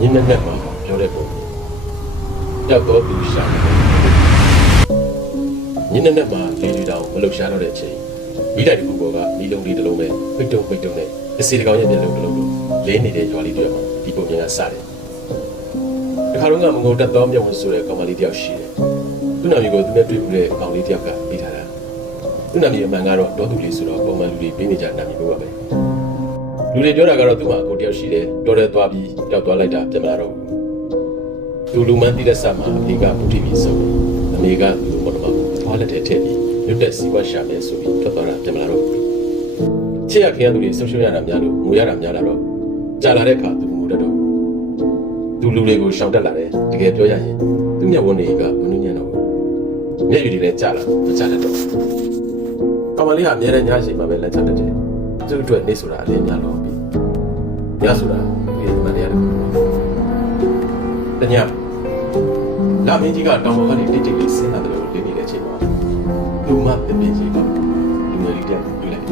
ညနေနဲ့မှာပြောတဲ့ပုံရောက်တော့သူရှာညနေနဲ့မှာလေတွေတောင်မလှရှားတော့တဲ့အချိန်မိတိုက်တစ်ခုပေါ်ကမိလုံးလေးတစ်လုံးပဲပိတ်တုံနဲ့အစီတကောင်ရဲ့မျက်လုံးတစ်လုံးလိုလေးနေတဲ့ရွာလေးတွေမှာဒီပုံမြင်ကစတယ်။ဒီခါတော့ကမငုံတက်တော့မြောက်ဝင်ဆိုတဲ့ကောင်မလေးတယောက်ရှိတယ်။သူ့နာမည်ကိုသူနဲ့တွေ့ပြီးတဲ့ကောင်လေးတယောက်ကပေးထားတာ။သူ့နာမည်အမှန်ကတော့ဒေါ်သူလေးဆိုတော့ပုံမှန်လူတွေပေးနေကြနာမည်ပဲပဲ။လူတွေပြောတာကတော့သူ့မှာကိုတယောက်ရှိတယ်တော်တယ်သွားပြီးကြောက်သွားလိုက်တာပြန်မလာတော့ဘူး။သူလူမှန်းတိတဲ့ဆက်မှာအမေကပူတီပြီးဆုံးအမေကသူ့မော်တော်မှာသွားလက်ထဲထည့်ပြီးလွတ်တဲ့စီးပွားရှာမယ်ဆိုပြီးထွက်သွားတာပြန်မလာတော့ဘူး။ချစ်ရခင်ရသူတွေဆုံးရှုံးရတာများလို့ငိုရတာများလာတော့ကြာလာတဲ့အခါသူငိုတတ်တော့သူလူတွေကိုရှောင်တက်လာတယ်တကယ်ပြောရရင်သူ့မျက်ဝန်းတွေကမနှူးညံ့တော့ဘူးမျက်ရည်တွေလည်းကြာလာမကြာတတ်တော့ကောင်မလေးကအများနဲ့ညရှိမှပဲလက်ချတတ်တယ်သူ့အတွက်နေဆိုတာအလေးများတော့ပြီညဆိုတာဒီမှတရားတယ်တညလာမင်းကြီးကတောင်ပေါ်ကနေတိတ်တိတ်လေးဆင်းလာတယ်လို့နေနေတဲ့အချိန်မှာလူမပြပြကြီးကလူငယ်လေးတယောက်တွေ့လိုက်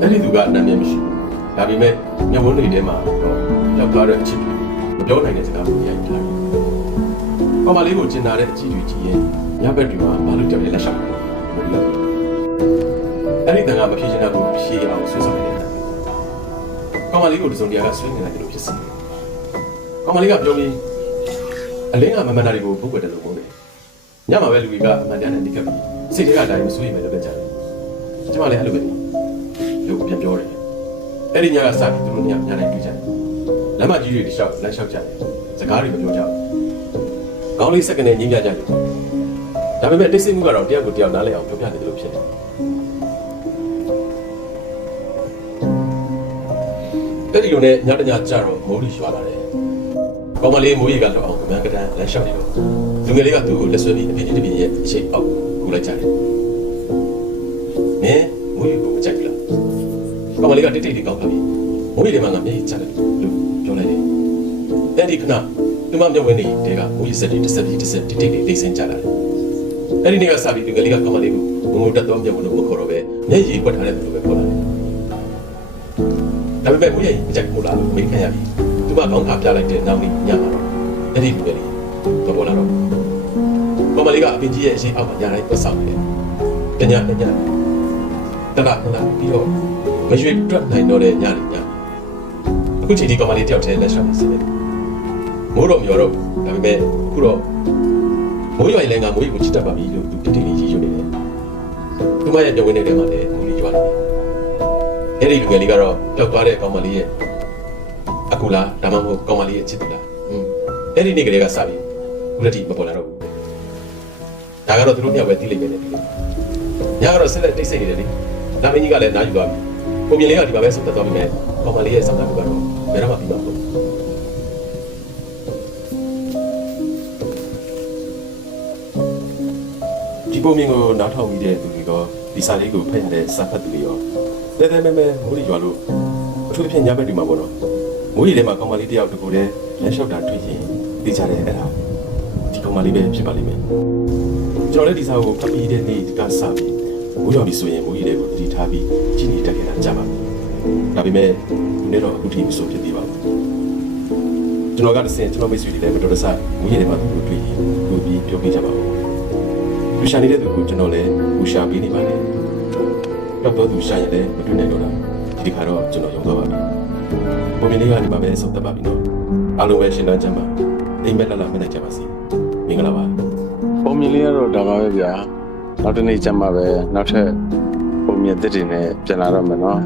အဲ့ဒီသူကနာမည်မရှိဘူးဒါပေမဲ့မျက်ဝန်းတွေထဲမှာရောက်သွားတဲ့အချစ်တွေမပြောနိုင်တဲ့စကားကိုရိုက်ထားတယ်။ကောင်မလေးကိုကျင်နာတဲ့အချစ်တွေကြီးရင်ညဘက်တွေမှာဘာလို့ကြောက်လဲလက်ရှောက်တယ်မလို့လား။အဲ့ဒီတန်ကမဖြစ်ချင်တာကိုဖြေအောင်ဆွေးဆောင်နေတာ။ကောင်မလေးကိုတစုံတရာကဆွေးနေတာလို့ဖြစ်စီ။ကောင်မလေးကပြောပြီးအလင်းကမမနာတွေကိုဘုတ်ွယ်တယ်လို့ပြောတယ်။ညမှာပဲလူတွေကအမှန်တရားနဲ့တိကျပြီးစိတ်ထဲကအတိုင်းမဆွေးရင်လည်းကြတယ်။ကျမလည်းအဲ့လိုပဲလို့ပြန်ပြောတယ်။အဲ့ဒီညကစပြီးသူတို့ညတိုင်းတွေ့ကြတယ်။လမ်းမကြီးတွေတလျှောက်လမ်းလျှောက်ကြတယ်။စကားတွေမပြောကြဘူး။ခေါင်းလေးစက္ကန့်နဲ့ညှိညကြတယ်။ဒါပေမဲ့တိတ်ဆိတ်မှုကတော့တယောက်ကိုတယောက်နားလည်အောင်ပြောပြနေတယ်လို့ဖြစ်တယ်။အဲ့ဒီလိုနဲ့ညတညကြတော့မိုးရီရွာလာတယ်။ကောင်မလေးမိုးရီကတော့အောင်ကမန်းကတန်းလမ်းလျှောက်နေတော့လူငယ်လေးကသူ့ကိုလက်ဆွဲပြီးအပြင်းတစ်ပြင်းရဲ့အချိန်အောက်ကူလိုက်ကြတယ်။နင်းမိုးရီကိုမကြိုက်ဘူးလား။ကောင်မလေးကတိတ်တိတ်လေးကောက်ခါပြီးမိုးရီထဲမှာငါမျက်ရည်ကျတယ်လို့ပြောလိုက်တယ်။အဲ့ဒီခဏသူမမျက်ဝန်းတွေတဲကမိုးရီစက်တွေတစ်စက်တိတ်တိတ်လေးသိစင်းကြလာတယ်။အဲ့ဒီနေ့ကစပြီးလူငယ်လေးကကောင်မလေးကိုငုံတက်တော့မျက်ဝန်းလို့မခေါ်တော့ပဲမျက်ရည်ပွက်ထားတဲ့သူလိုပဲခေါ်လာတယ်။ဒါပေမဲ့မိုးရီမကြိုက်ဘူးလားလို့မေးခံရပြီးသူမကောင်းခါပြလိုက်တဲ့နောက်နေ့ညမှာတော့အဲ့ဒီလူငယ်လေးတော့ပေါ်လာတော့ကောင်မလေးကအပင်ကြီးရဲ့အရှိအောက်မှာညတိုင်းပတ်ဆောင်နေတယ်။ညတလားပြီးတော့မရွေတွက်နိုင်တော့တဲ့ညလေးညအခုချိန်ဒီကောင်မလေးတယောက်တည်းလက်ရှောက်နေစတယ်မိုးတော့မရောတော့ဘူးဒါပေမဲ့အခုတော့မိုးရွာရင်လည်းငါမိုးရီကိုချစ်တတ်ပါပြီလို့သူတိတိလေးရေးရွနေတယ်သူမရဲ့ညဝင်နေတဲ့မှာလည်းမိုးရီရွာနေတယ်အဲ့ဒီလူငယ်လေးကတော့ပျောက်သွားတဲ့ကောင်မလေးရဲ့အခုလားဒါမှမဟုတ်ကောင်မလေးရဲ့ချစ်သူလားအဲ့ဒီနေ့ကလေးကစပြီးခုလက်ထိမပေါ်လာတော့ဘူးဒါကတော့သူတို့မြောက်ပဲတီးလိုက်ပဲလေဒီညကတော့ဆက်လက်တိတ်ဆိတ်နေတယ်လေနာမည်ကြီးကလည်းနားယူသွားပြီပုံမြင်လေးကဒီမှာပဲဆက်သက်သွားပြီမဲ့ကောင်မလေးရဲ့ဆောင်တာကတော့ဘယ်တော့မှပြီးမှာမဟုတ်ဒီပုံမြင်ကိုနားထောင်ပြီးတဲ့သူတွေကဒီစာလေးကိုဖတ်ရတဲ့စာဖတ်သူတွေရောတဲတဲမဲမဲမိုးရီရွာလို့အထူးသဖြင့်ညဘက်ဒီမှာပေါ့နော်မိုးရီထဲမှာကောင်မလေးတယောက်တကူတည်းလက်လျှောက်တာတွေ့ရင်သိကြတယ်အဲ့ဒါဒီကောင်မလေးပဲဖြစ်ပါလိမ့်မယ်ကျွန်တော်လည်းဒီစာကိုဖတ်ပြီးတဲ့နေ့ကစပြီးမိုးရွာပြီဆိုရင်မိုးရီတွေကိုတတိထားပြီးကြည်နေတတ်ခဲ့တာကြားပါဒါပေမဲ့ဒီနေ့တော့အခုထိမဆိုဖြစ်သေးပါဘူးကျွန်တော်ကတစင်ကျွန်တော်မိတ်ဆွေတွေလည်းမတော်တဆမိုးရီတွေမှာသူတို့တွေ့ရင်သူပြီးပြောပြကြပါဦးလူရှာနေတဲ့သူကကျွန်တော်လည်းလူရှာပေးနေပါလေတော့သူရှာရင်လည်းမတွေ့နိုင်တော့တာဒီခါတော့ကျွန်တော်ရုံသွားပါပြီပုံမြင်လေးကနေမှာပဲဆုံးသက်ပါပြီနော်အားလုံးပဲရှင်းလင်းကြပါအိမ်မက်လာမနိုင်ကြပါစေမင်္ဂလာပါပုံမြင်လေးကတော့ဒါပါပဲဗျာနောက်တစ်နေ့ကျမှပဲနောက်ထပ်ပုံမြင်သစ်တွေနဲ့ပြန်လာတော့မယ်နော်